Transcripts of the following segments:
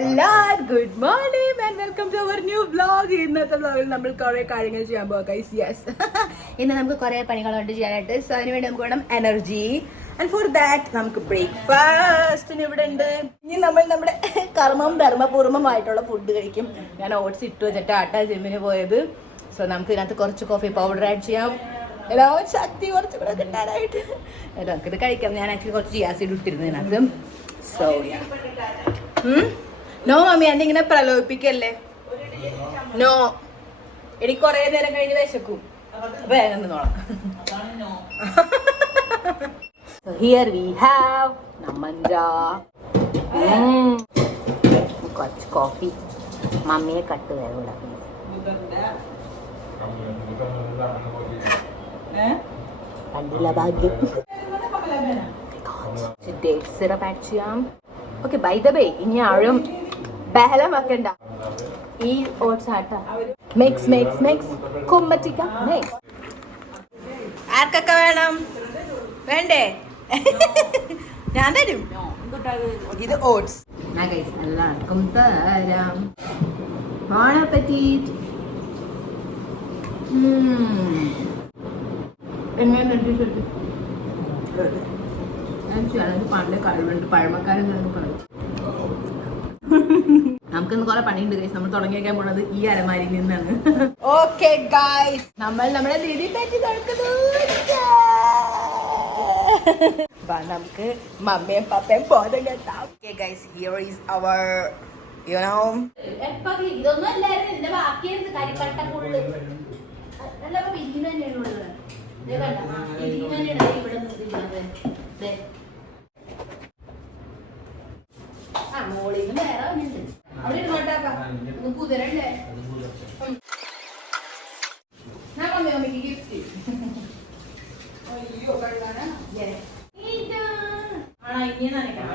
എല്ലാവർക്കും good morning and welcome to our new vlog. ഇന്നത്തെ വ്ലോഗിൽ നമ്മൾ കുറെ കാര്യങ്ങൾ ചെയ്യാൻ പോകാം ഗൈസ്. യെസ്, ഇന്ന് നമുക്ക് കുറെ പണികളുണ്ട് ചെയ്യാനായിട്ട്. സോ അതിനുവേണ്ടി നമുക്ക് വേണം എനർജി. ആൻഡ് ഫോർ ദാറ്റ് നമുക്ക് ബ്രേക്ക്ഫാസ്റ്റിന് ഇവിടെ ഉണ്ട്. ഇനി നമ്മൾ നമ്മുടെ ധർമ്മപൂർവ്വമായിട്ടുള്ള ഫുഡ് കഴിക്കും. ഞാൻ ഓട്സ് ഇട്ട് വെച്ചിട്ട് ജിമ്മിന് പോയത്. സോ നമുക്ക് ഇതിനകത്ത് കുറച്ച് കോഫി പൗഡർ ആഡ് ചെയ്യാം. എല്ലാവരും ശക്തി കുറച്ചുകൂടെ കിട്ടാനായിട്ട് നമുക്കിത് കഴിക്കാം. ഞാൻ ആക്ച്വലി കുറച്ച് ചിയാസീഡ് ഇട്ടിരുന്നു ഇതിനകത്ത്. സോ നോ മമ്മി, എന്നെ ഇങ്ങനെ പ്രലോഭിപ്പിക്കല്ലേ. നോ, എനിക്ക് കൊറേ നേരം കഴിഞ്ഞ് വിശക്കും. വേഗം നോളാം. ഹിയർ വി ഹാവ് നമ്മഞ്ച, കുറച്ച് കോഫി. മമ്മിയെ കട്ട് വേഗം കണ്ടില്ല ഭാഗ്യം. ഡേറ്റ് സിറപ്പ് ആഡ് ചെയ്യാം. ഓക്കെ, ബൈ ദ വേ, ഇനി ആഴും ബഹളം വെക്കണ്ട. ഈ ഓട്സ് ആട്ട മിക്സ് മിക്സ് മിക്സ് കുമ്മറ്റിക്ക മിക്സ്. ആർക്കൊക്കെ വേണം? വേണ്ടേ? ഞാൻ തരും. ഇത് ഓട്സ് എല്ലാവർക്കും തരാം. ബോൺ അപ്പറ്റീറ്റ്. എങ്ങനെ പണ്ട് കഴിവുണ്ട്, പഴമക്കാരൻ പറയും. നമുക്കിന്ന് കുറെ പണിയുണ്ട് ഗൈസ്. നമ്മൾ തുടങ്ങി വെക്കാൻ പോണത് ഈ അലമാരിയിൽ നിന്നാണ്. ഓക്കെ ഗൈസ്, നമ്മൾ നമ്മുടെ രീതി പറ്റി നടക്കുന്നു. നമുക്ക് മമ്മിയും പപ്പയും ബോധം കേട്ടാം. Okay guys, here is our ഇതൊന്നും അല്ലായിരുന്നു. ഇതിന്റെ ബാക്കിയായിരുന്നു കരിക്കട്ട ഫുള്ള്. നല്ല പിരിഞ്ഞു തന്നെയാണ് ഉള്ളത്. മോളിന്ന് വേറെ വന്നിട്ടുണ്ട്. അവിടെ ഇരുന്നോട്ടാക്കാം. ഒന്ന് കുതിരണ്ടേ. ഞാൻ മമ്മിക്ക് ഗിഫ്റ്റ്. അയ്യോ കഴുകാനാ. ആണോ? ഇനി നനയ്ക്കണം.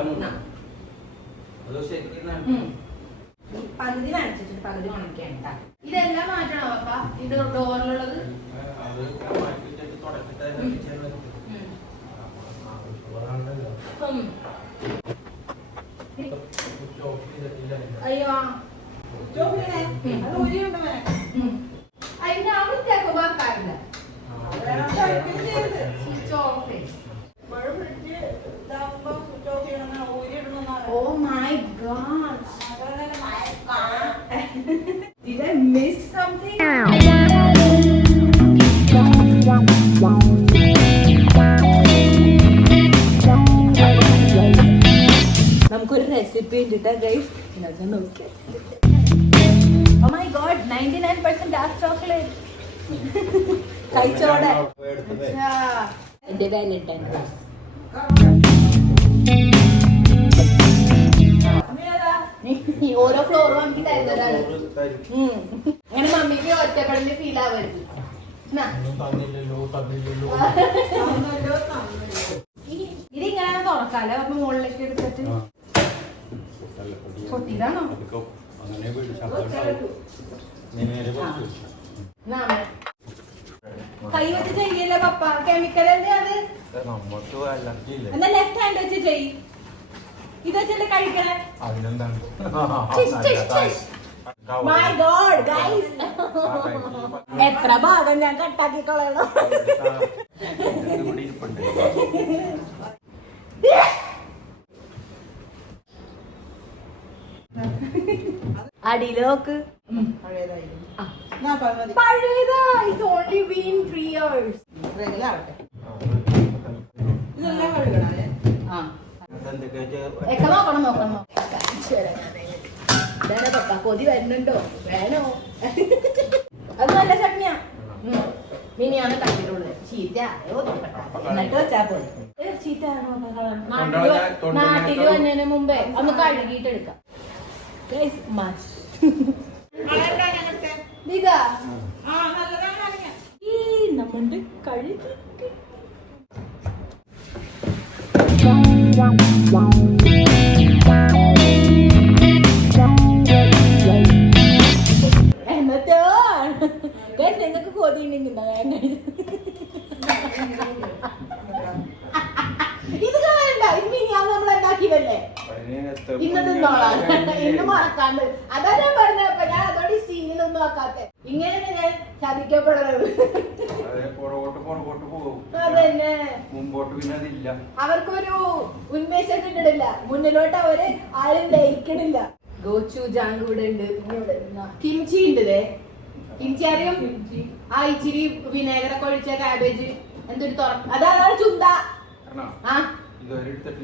പകുതി നനച്ചിട്ട് പകുതി ഉണക്കേണ്ട. ഇതെല്ലാം മാറ്റണോ പപ്പ? ഇത് ഡോറിലുള്ളത് അയ്യോ അതിന്റെ ആവശ്യമാക്കാറില്ല. Oh my god, did I miss something? നമുക്കൊരു റെസിപ്പി ഉണ്ട് ഗൈസ്. നോക്കിയാ oh my god, 99% dark chocolate കഴിച്ചോടെ. എന്റെ വാലന്റൈൻ ക്ലാസ്. ഓരോ ഫ്ലോറും നമുക്ക് തരുന്നതാണ്. അങ്ങനെ മമ്മിക്ക് ഒറ്റപ്പെടല് ഫീൽ ആവരുത്. ഇതിങ്ങനെ തുറക്കാല്ലോ. അപ്പൊ മുകളിലേക്ക് എടുത്തിട്ട് പൊട്ടിയതാണോ? കൈ വെച്ച് ചെയ്യല്ലേ പപ്പ, കെമിക്കൽ അല്ലേ അത്. എന്നാ ലെഫ്റ്റ് ഹാൻഡ് വെച്ച് ചെയ്. ഇത് വെച്ചല്ലേ കഴിക്കണേ. മൈ ഗോഡ് ഗൈസ്, എത്ര ഭാഗം ഞാൻ കട്ടാക്കി കളയണം. അടിയിലോക്ക് പഴയതായി. It's only been 3 years. നോക്കണം. പപ്പ കൊതി വരുന്നുണ്ടോ? വേണോ? അത് നല്ല ചട്നിയാ. മിനിയാണ് കണ്ടിട്ടുള്ളത്. ചീത്ത എന്നിട്ട് വെച്ചാ പോലെ. ചീത്ത നാട്ടിൽ വന്നതിന് മുമ്പേ ഒന്ന് കഴുകിയിട്ട് എടുക്കാം. നമ്മുടെ കഴുകി എന്നത്തോ നിങ്ങൾക്ക് കൊതിയുണ്ടെന്നുണ്ടോ? ഇത് വേണ്ട. ഇത് ഞാൻ നമ്മൾ ഉണ്ടാക്കിയതല്ലേ. ഇന്ന് തിന്നോളാം. ഇന്ന് മറക്കാണ്ട് അതാ ഞാൻ പറഞ്ഞപ്പോ ഞാൻ അതോടെ സീനിലൊന്നും ആക്കാത്തെ. ഇങ്ങനെയാണ് ഞാൻ ചതിക്കപ്പെടുന്നത്. അതന്നെ അവർക്കൊരു ഉന്മേഷം കിട്ടണില്ല, മുന്നിലോട്ട് അവര് ആരും ലയിക്കണില്ല. ഗോച്ചു ജാങ്ക് ഇവിടെ ഉണ്ട്, കിംചി ഉണ്ട്. കിംചി അറിയാം, ആ ഇച്ചിരി വിനേഗറൊക്കെ ഒഴിച്ച കാബേജ് എന്തൊരു അതാണ് ചുന്ത. ആ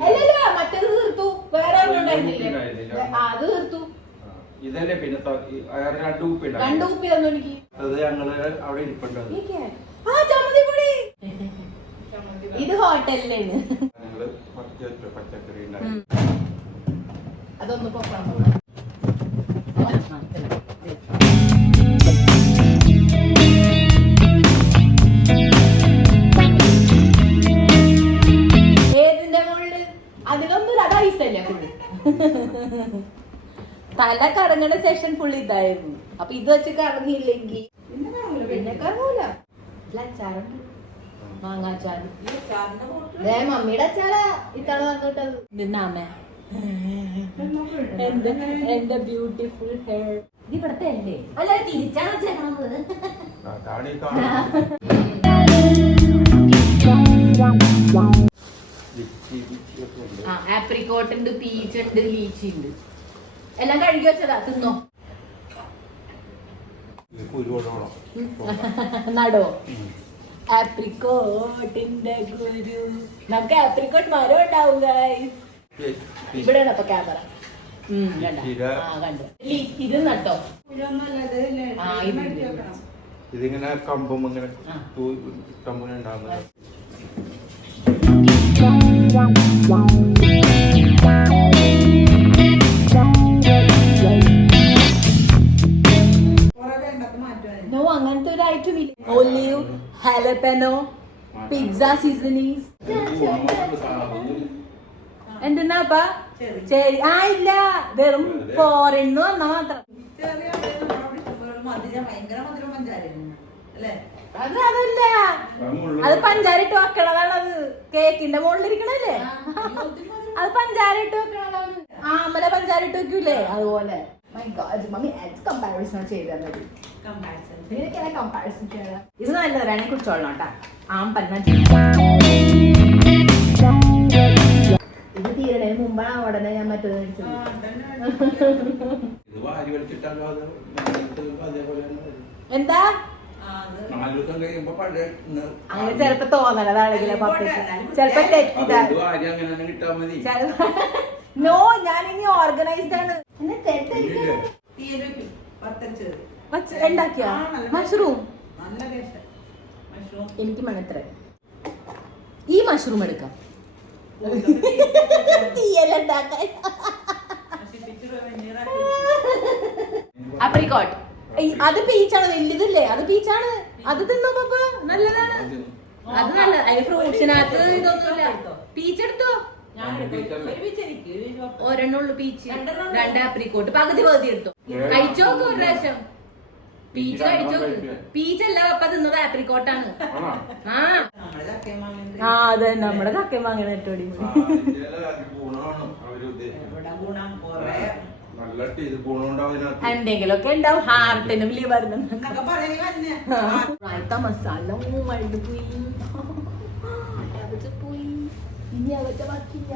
അല്ലല്ല മറ്റേത് തീർത്തു, വേറെ ഉണ്ടായിരുന്നില്ലേ അത് തീർത്തു. ഇതല്ലേ പിന്നെ രണ്ട് കുപ്പി തന്നു എനിക്ക്. അത് ഞങ്ങള് അവിടെ ഇരിപ്പുണ്ടത്. ഇത് ഹോട്ടലിലാണ്. പച്ചക്കറി അതൊന്ന് പോക്കാം. ഏതിന്റെ മുകളില് അതിലൊന്നും അത് ഐസല്ലേ ഫുള്ള്. തല കറങ്ങണ സെഷൻ ഫുൾ ഇതായിരുന്നു. അപ്പൊ ഇത് വെച്ച് കറങ്ങിയില്ലെങ്കിൽ പിന്നെ കറങ്ങൂല. അച്ചാറുണ്ട്, മാങ്ങാച്ചാറ്. മമ്മിയുടെ അച്ചാറാ ഇത്തവണ വന്നിട്ടത്. നിന്നാമേ എന്റെ ബ്യൂട്ടിഫുൾ ഹെയർ ഇത് ഇവിടത്തെ അല്ലേ? അല്ല തിരിച്ചാണ് വെച്ചേക്കണത്. ആപ്രിക്കോട്ട് ഉണ്ട്, പീച്ച് ഉണ്ട്, ലീച്ചി ഉണ്ട്. എല്ലാം കഴുകി വെച്ചതാ, തിന്നോ. നടോ ആപ്രിക്കോട്ടിന്റെ ഗുരു. നമുക്ക് ആപ്രിക്കോട്ട് മരം ഉണ്ടാവും ഗൈസ്. ഇവിടെയാണ് അപ്പൊ ക്യാമറ. കണ്ടു. ഇത് നട്ടോ. ഇതിങ്ങനെ കമ്പും ഇങ്ങനെ കമ്പും ഉണ്ടാകുന്നത്. നോ, അങ്ങനത്തെ ഒരു ഐറ്റം ഇല്ല. Olive, ഹാലപ്പനോ, pizza സീസണീസ്. എന്തെന്നാപ്പാ ശരി. ആ ഇല്ല, വെറും ഫോറിന്ന് വന്ന മാത്രം. അത് അതല്ല, അത് പഞ്ചാര ഇട്ട് വെക്കണതാണ്. അത് കേക്കിന്റെ മുകളിലിരിക്കണല്ലേ, അത് പഞ്ചാര ഇട്ട് വെക്കണതാണ്. ആമല പഞ്ചാര ഇട്ട് വെക്കൂലേ, അതുപോലെ. ഇത് നല്ലതാണ്, കുടിച്ചോളണം കേട്ടാ. ആമ്പന്ന ഇത് തീരണതിന് മുമ്പാണ് ഉടനെ ഞാൻ മറ്റേത് കഴിച്ചത്. എന്താ അങ്ങനെ ചെലപ്പോ തോന്നണതാണെങ്കിലോ ചെലപ്പോ തെറ്റിതാ. നോ, ഞാനിനി ഓർഗനൈസ്ഡ് ആണ്. ഉണ്ടാക്കിയ മഷ്റൂം എനിക്ക് മണത്ര. ഈ മഷ്റൂം എടുക്കാം. അപ്രിക്കോട്ട് അത് പീച്ചാണ്, വലുതല്ലേ അത് പീച്ചാണ്. അത് തിന്നോ പപ്പ, നല്ലതാണ്. അത് നല്ല അതിന് ഫ്രൂട്ട്സിനകത്ത് ഇതൊന്നുമില്ല. പീച്ചെടുത്തോ, ഒരെണ്ണുള്ളു പീച്ച്, രണ്ട് ആപ്രിക്കോട്ട് പകുതി പകുതി എടുത്തോ. കഴിച്ചോക്ക് ഒരു പ്രാവശ്യം. പീച്ച് കഴിച്ചോക്ക്. പീച്ചല്ല പപ്പ തിന്നത് ആപ്രിക്കോട്ടാണ്. ആ അതെ, നമ്മുടെ ചക്കയും മാങ്ങ നെട്ടോടി. എന്തെങ്കിലുമൊക്കെ ഉണ്ടാവും, ഹാർട്ടിനും ലിവറിനും. മസാല പോയി പോയി. ഇനി അവരുടെ ബാക്കിയില്ല.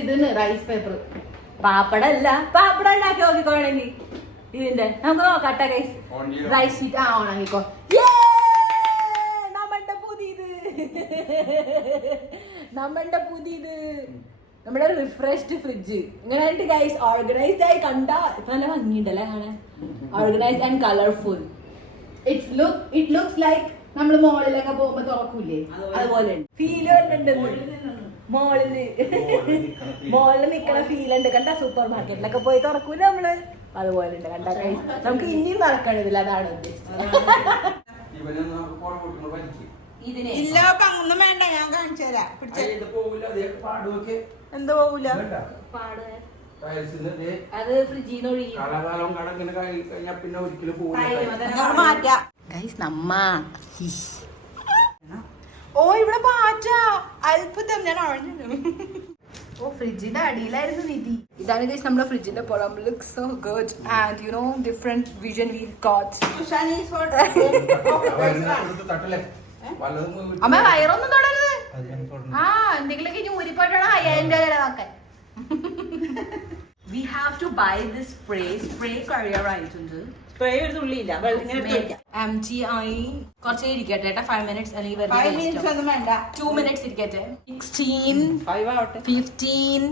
ഇത് റൈസ് പേപ്പർ. പാപ്പട അല്ല, പാപ്പട ഉണ്ടാക്കി നോക്കിക്കോണെങ്കിൽ ഇതിന്റെ നമുക്ക് നോക്കട്ടെ ഗൈസ്. Rice sheet ഓണാക്കിക്കോ. നമ്മളുടെ പുതിയത് നമ്മുടെ റിഫ്രഷ്ഡ് ഫ്രിഡ്ജ്. ഇങ്ങനെ ഗൈസ് ഓർഗനൈസ്ഡ് ആയി കണ്ട നല്ല ഭംഗിയുണ്ടല്ലേ കാണാൻ. Organised and colourful. It looks like നമ്മള് മോളിലൊക്കെ പോകുമ്പോ തുറക്കൂലേ, അതുപോലെ ഫീൽ വരുന്നുണ്ട്. മോളില് നിക്കണ ഫീൽ ഉണ്ട് കണ്ട. സൂപ്പർ മാർക്കറ്റിലൊക്കെ പോയി തുറക്കൂല നമ്മള്, അതുപോലെ ഉണ്ട് കണ്ട ഗൈസ്. നമുക്ക് ഇനിയും നടക്കണതില്ല, അതാണ് ഉദ്ദേശിച്ചത്. ഇല്ല ഒന്നും വേണ്ട, ഞാൻ കാണിച്ചു തരാം. എന്താ പോവൂല, അത് ഫ്രിഡ്ജിന്ന് മാറ്റാം. നമ്മ ഓ ഇവിടെ പാറ്റ അത്ഭുതം ഞാൻ അറിഞ്ഞു. ഓ ഫ്രിഡ്ജിന്റെ അടിയിലായിരുന്നു നിധി. ഇതാണ് guys നമ്മുടെ ഫ്രിഡ്ജിന്റെ പുറം. Looks so good and you know different vision we got. അമ്മ വയറൊന്നും തൊടരുത്. ആ എന്തെങ്കിലുമൊക്കെ ഇനി ഊരിപ്പോയിട്ടാണ് 5000 രൂപ ചെലവാക്കാൻ. We have to buy this spray കഴിയാറായിട്ടുണ്ട്. സ്പ്രേ ഒരു തുള്ളിയില്ല, MTI കുറച്ച് ഇരിക്കട്ടെ കേട്ടോ, 5 minutes അല്ലെങ്കിൽ 5 minutes ഒന്നും വേണ്ട, 2 minutes ഇരിക്കട്ടെ. 16 5 ആവട്ടെ. 15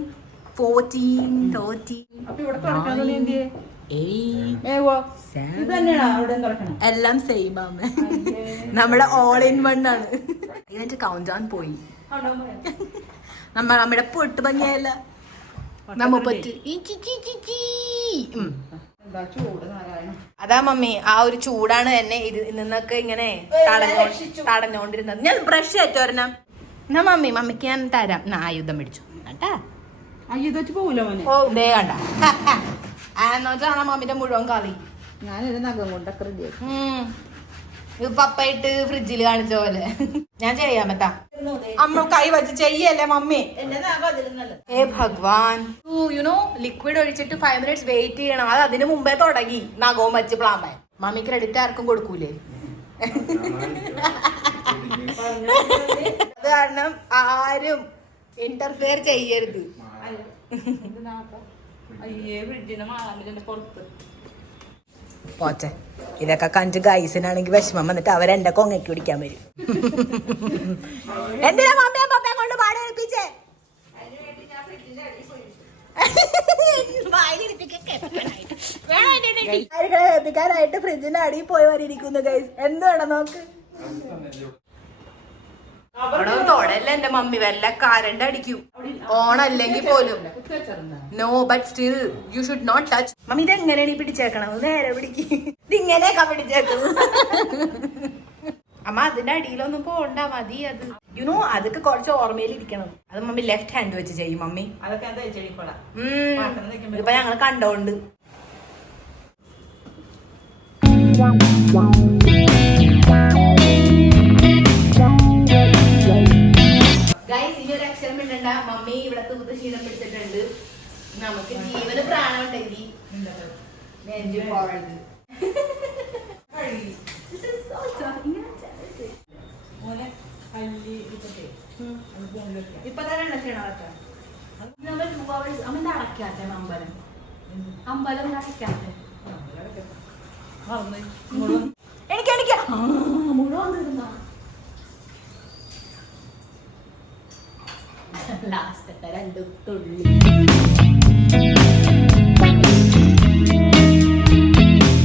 14 13 അപ്പൊ ഇവിടെ തുറക്കാൻ തുണി എന്തിയെ? 8 ഇത് തന്നെയാണോ അവിടെ തുറക്കണം? എല്ലാം സെയിം ആണ്. നമ്മുടെ ഓൾ ഇൻ വൺ ആണ്. ഇതിന്റെ കൗണ്ട് ഡൗൺ പോയി. നമ്മുടെ പൊട്ട് ഭംഗിയായല്ല നമ്മ പറ്റ്. അതാ മമ്മി, ആ ഒരു ചൂടാണ് എന്നെ ഇത് നിന്നൊക്കെ ഇങ്ങനെ തടഞ്ഞോണ്ടിരുന്നത്. ഞാൻ ബ്രഷ് ഏറ്റോരണം. എന്നാ മമ്മിക്ക് ഞാൻ തരാം. ആയുധം പിടിച്ചു കേട്ടാ. അയ്യോ ഇത് വെച്ച് പോവില്ല മോനെ. ഓ ദേ കണ്ട എന്ന് വെച്ചാണ് മമ്മിന്റെ മുഴുവൻ കളി. ഞാനൊരു നഖം കൊണ്ടൊക്കെ റെഡിയാക്കി. ഇത് പപ്പയിട്ട് ഫ്രിഡ്ജിൽ കാണിച്ച പോലെ ഞാൻ ചെയ്യാൻ പറ്റാ. അമ്മ കൈ വെച്ച് ചെയ്യല്ലേ മമ്മി. ഏ ഭഗവാൻ, യുനോ ലിക്വിഡ് ഒഴിച്ചിട്ട് 5 minutes വെയിറ്റ് ചെയ്യണം. അത് അതിന് മുമ്പേ തുടങ്ങി നഖവും വെച്ച് പ്ലാമ്പൻ. മമ്മി ക്രെഡിറ്റ് ആർക്കും കൊടുക്കൂലേ? അത് കാരണം ആരും ഇന്റർഫിയർ ചെയ്യരുത്. അയ്യേ ഫ്രിഡ്ജിന്റെ മാമിന്റെ പുറത്ത് പോച്ചെ. ഇതൊക്കെ കഞ്ച് ഗൈസിനാണെങ്കിൽ വിഷമം വന്നിട്ട് അവരെന്റെ കൊങ്ങയ്ക്ക് പിടിക്കാൻ വരും. എന്തിനാ മമ്മിയെ പപ്പയെ കൊണ്ട് പാടി ഏൽപ്പിച്ചേ? ഏൽപ്പിക്കാനായിട്ട് ഫ്രിഡ്ജിന്റെ അടിയിൽ പോയി വരിയിരിക്കുന്നു ഗൈസ്. എന്ത് വേണം നോക്ക്. അവിടെ തൊടല്ല എന്റെ മമ്മി, വല്ല കരണ്ട് അടിക്കും. ഓണല്ലെങ്കിൽ പോലും. No but still you should not touch. Mummy ഇത് എങ്ങനെയാണ് ഈ പിടിച്ചേക്കണം? നേരെ പിടിക്ക്. ഇതിങ്ങനെയൊക്കെ പിടിച്ചേക്കുന്നു. അമ്മ അതിന്റെ അടിയിലൊന്നും പോണ്ട, മതി അത്. യുനോ അതൊക്കെ കുറച്ച് ഓർമ്മയിലിരിക്കണം. അത് മമ്മി ലെഫ്റ്റ് ഹാൻഡ് വെച്ച് ചെയ്യും മമ്മി. അതൊക്കെ എന്താ ചെടിക്കോളാം. ഇപ്പൊ ഞങ്ങൾ കണ്ടോണ്ട്. ഗൈസ് ഇനി ഒരു എക്സ്പെരിമെന്റ് ഉണ്ട്. മമ്മി ഇവിടെ തൂത്ത് ശീലം പിടിച്ചിട്ടുണ്ട്. നമുക്ക് ജീവന് പ്രാണം ഉണ്ടെങ്കിൽ നെഞ്ചു പോകരുത്. ഇപ്പൊ തന്നെ ക്ഷീണം വെക്കാം. നമ്മൾ 2 hours അമ്മ അടക്കാട്ടെ. അമ്പലം അടക്കാട്ടെ. എനിക്ക് മുഴുവൻ തീർന്ന ലാസ്റ്റത്തെ 2 തുള്ളി.